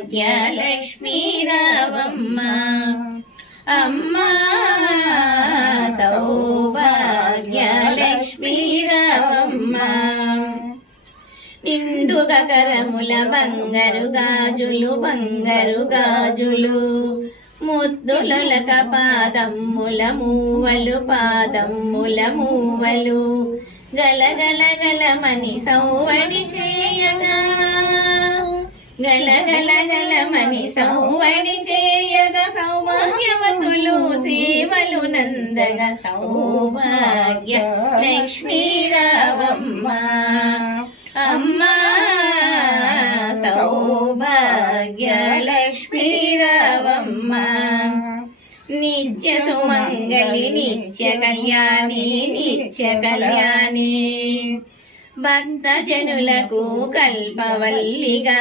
భాగ్యలక్ష్మీ రావమ్మ అమ్మా సౌభాగ్యలక్ష్మీ రావమ్మ నిండుగా కరముల బంగారు గాజులు ముద్దులొలక పాదమ్ముల మూవలు గలగల గలమని సౌవడి చేయగా సౌభాగ్యవతులు సేవలు నందగ సౌభాగ్య లక్ష్మీ రావమ్మ అమ్మా సౌభాగ్య లక్ష్మీ రావమ్మ నిత్య సుమంగళి నిత్య కళ్యాణి భక్త జనులకు కల్పవల్లిగా